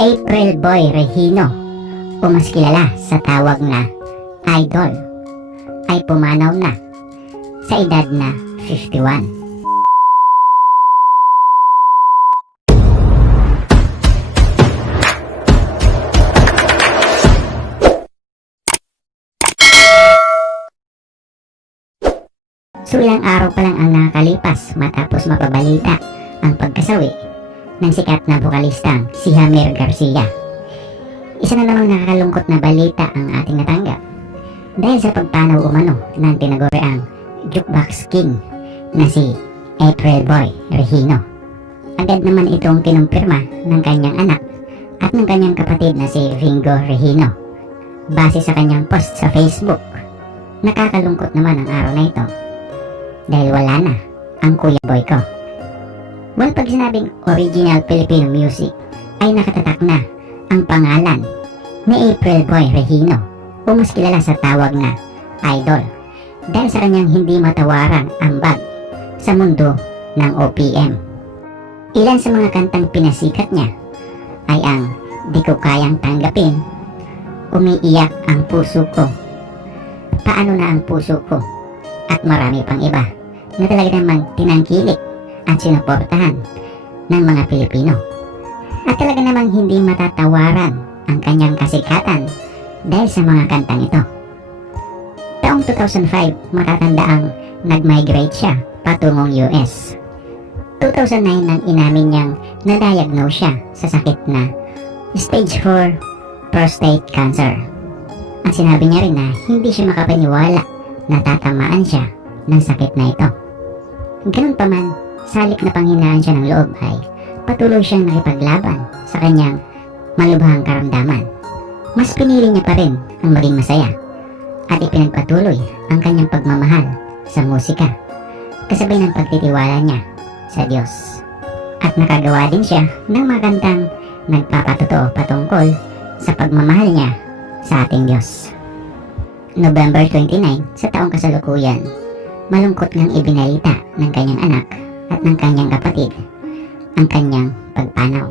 April Boy Regino, o mas kilala sa tawag na Idol, ay pumanaw na sa edad na 51. So ilang araw pa lang ang nakakalipas matapos mapabalita ang pagkasawi ng sikat na bokalistang si Jamir Garcia. Isa na namang nakakalungkot na balita ang ating natanggap dahil sa pagpanaw umano ng tinaguriang Jukebox King na si April Boy Regino. Agad naman itong kinumpirma ng kanyang anak at ng kanyang kapatid na si Vingo Regino base sa kanyang post sa Facebook. Nakakalungkot naman ang araw na ito dahil wala na ang Kuya Boy ko. Well, pag sinabing original Filipino music ay nakatatak na ang pangalan ni April Boy Regino, o mas kilala sa tawag na Idol, dahil sa kanyang hindi matawarang ambag sa mundo ng OPM. Ilan sa mga kantang pinasikat niya ay ang Di Ko Kayang Tanggapin, Umiiyak Ang Puso Ko, Paano Na Ang Puso Ko, at marami pang iba na talaga namang tinangkilik at sinuportahan ng mga Pilipino. At talaga namang hindi matatawaran ang kanyang kasikatan dahil sa mga kantang ito. Taong 2005, matatandaang nag-migrate siya patungong US. 2009 nang inamin niyang na-diagnose siya sa sakit na stage 4 prostate cancer. At sinabi niya rin na hindi siya makapaniwala na tatamaan siya ng sakit na ito. Ganun pa man, sa halip na panghinaan siya ng loob ay patuloy siyang nakipaglaban sa kanyang malubhang karamdaman. Mas pinili niya pa rin ang maging masaya at ipinagpatuloy ang kanyang pagmamahal sa musika kasabay ng pagtitiwala niya sa Diyos. At nakagawa din siya ng mga kantang nagpapatotoo patungkol sa pagmamahal niya sa ating Diyos. November 29 sa taong kasalukuyan, malungkot ngang ibinalita ng kanyang anak at ng kanyang kapatid ang kanyang pagpanaw.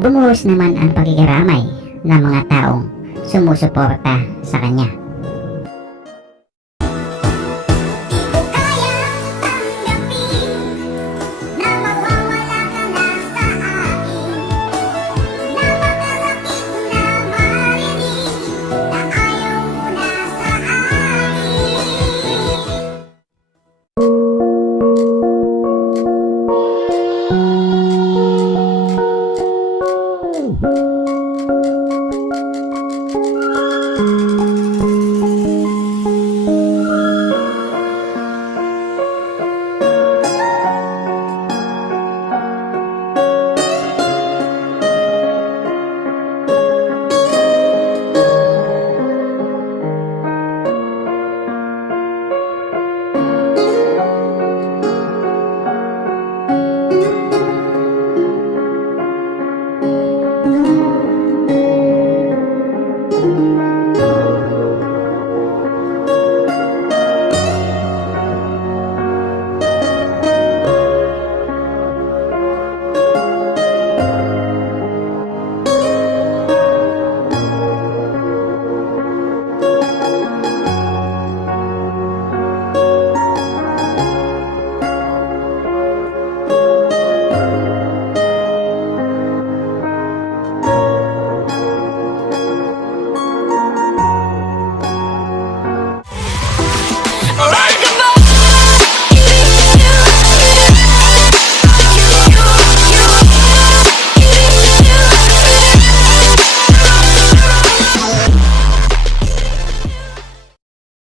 Bumuhos naman ang pakikiramay ng mga taong sumusuporta sa kanya.